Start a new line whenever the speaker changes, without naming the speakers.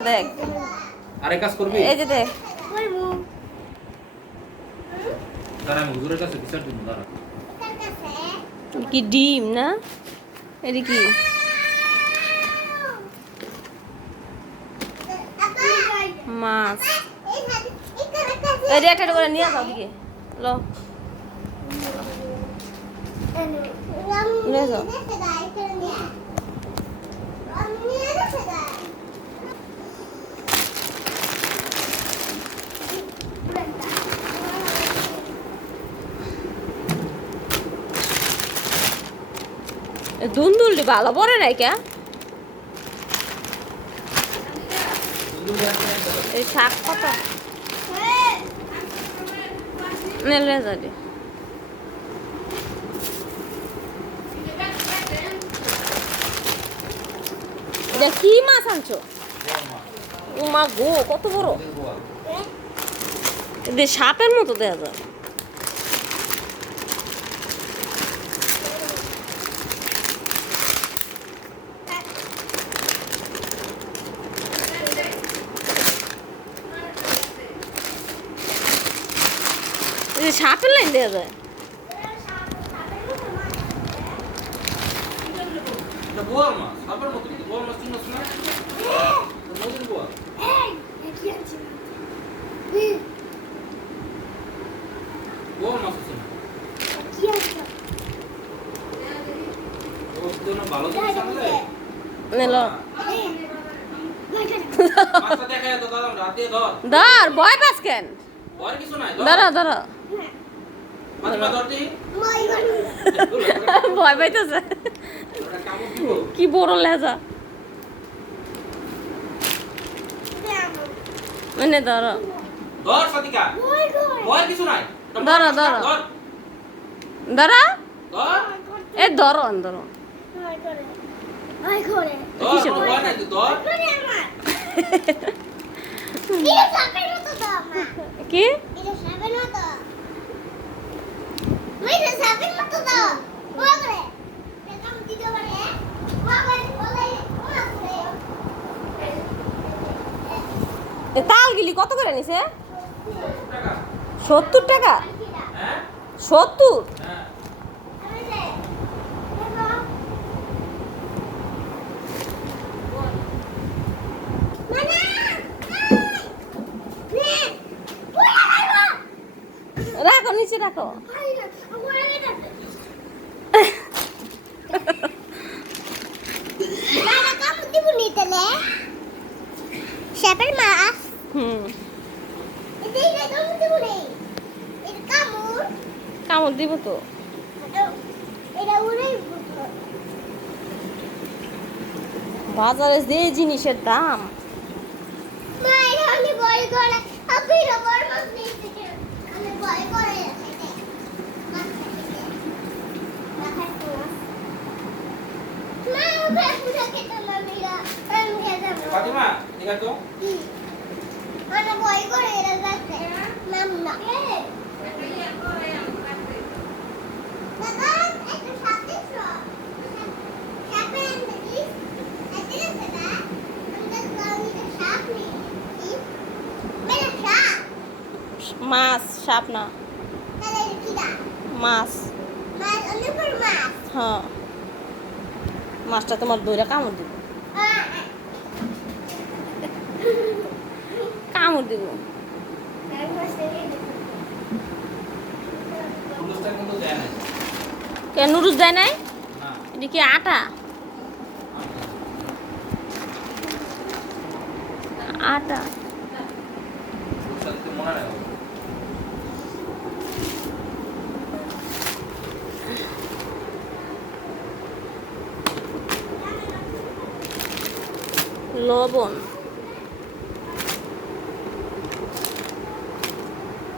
দেখ।
আরে কাজ করবি?
এই যে দেখ।
করব
দাঁড়া আমি হুজুরের কাছে বিচার দিব দাঁড়া।
কি ডিম না? এটা কি? মাছ। যে একটা করে নিয়ে যাও দিকে লো। নিয়ে যাও। দুন্দুলটি ভালো পরে নাই কে? এই শাক কত? নেলে যাবে এটা কি মাছ আনছো? ও মা গো কত বড়? সাপের মতো দেখা যায় এই সাপের লাইন দেখা যায়
এটা বোয়াল মাছ সাপের মতো কিন্তু বোয়াল মাছ চিনছ না নদীর বোয়াল বোয়াল মাছ আছে না? ও তো না ভালো জিনিস আনলে?
নেল
মাছটা দেখা যেত দাদা রাত দিয়ে ধর।
ধর ভয় পাস কেন?
আর কিছু
ভয় পাইতেছে। কি বড় লেজা। মানে ধরো।
ধর সাদিকা ভয় কিছু নাই।
ধরো, ধরো। এ ধরো ধরো। কি? তাল গিলি কত করে নিছে সত্তর টাকা
হ্যাঁ
সত্তর
হ্যাঁ
রাখো নিচে রাখো
কামড় দিব
তো। বাজারে যে জিনিসের দাম।
আমি ভয় করে আপনি রবার মাছ নিয়েছে আমি ভয় করে খাইতে মাছ খাইতে রাখার মাছ মা ওকে পুরো খেতে মামিরা আমি খেতে
ফাতিমা ঠিক আছে
মানে ভয় করে এরা যাচ্ছে নাম না
মাছ। সাপ না মাছ
মাছ অনেক বড় মাছ?
হ্যাঁ। মাছটা তোমার দইরা কামড় দিব। কামড় দিব। কে নুডলস দেয় নাই? এটা কি আটা। আটা
পুলিশটা দিতে মনে রাখো
লবণ।